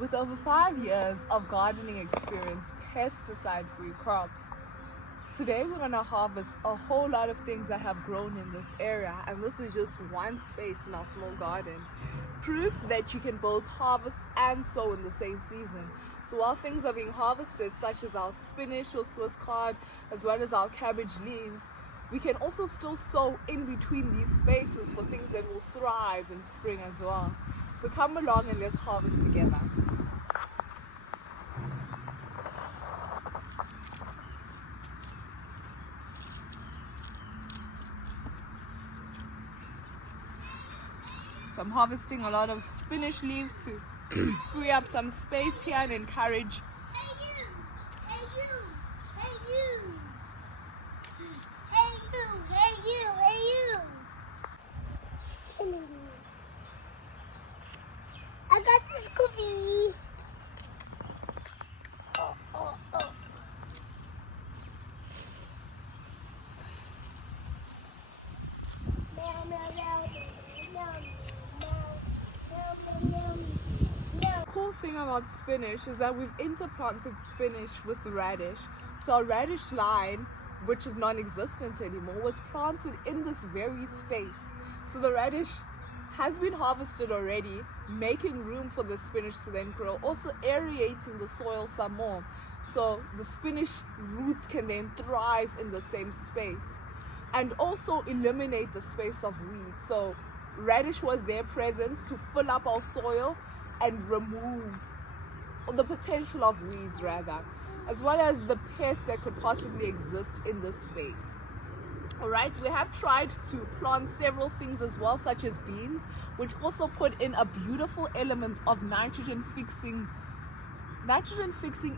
With over 5 years of gardening experience, pesticide-free crops, today we're going to harvest a whole lot of things that have grown in this area, and this is just one space in our small garden. Proof that you can both harvest and sow in the same season. So while things are being harvested, such as our spinach or Swiss chard, as well as our cabbage leaves, we can also still sow in between these spaces for things that will thrive in spring as well. So come along and let's harvest together. So I'm harvesting a lot of spinach leaves to free up some space here and encourage I got this cookie. Oh. Cool thing about spinach is that we've interplanted spinach with radish. So our radish line, which is non-existent anymore, was planted in this very space. So the radish has been harvested already, making room for the spinach to then grow, also aerating the soil some more. So the spinach roots can then thrive in the same space and also eliminate the space of weeds. So radish was there present to fill up our soil and remove the potential of weeds rather, as well as the pests that could possibly exist in this space. Alright, we have tried to plant several things as well, such as beans, which also put in a beautiful element of nitrogen fixing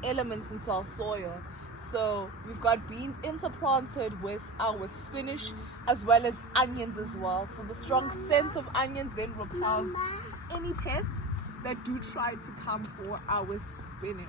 elements into our soil. So we've got beans interplanted with our spinach as well as onions as well. So the strong scent of onions then repels any pests that do try to come for our spinach.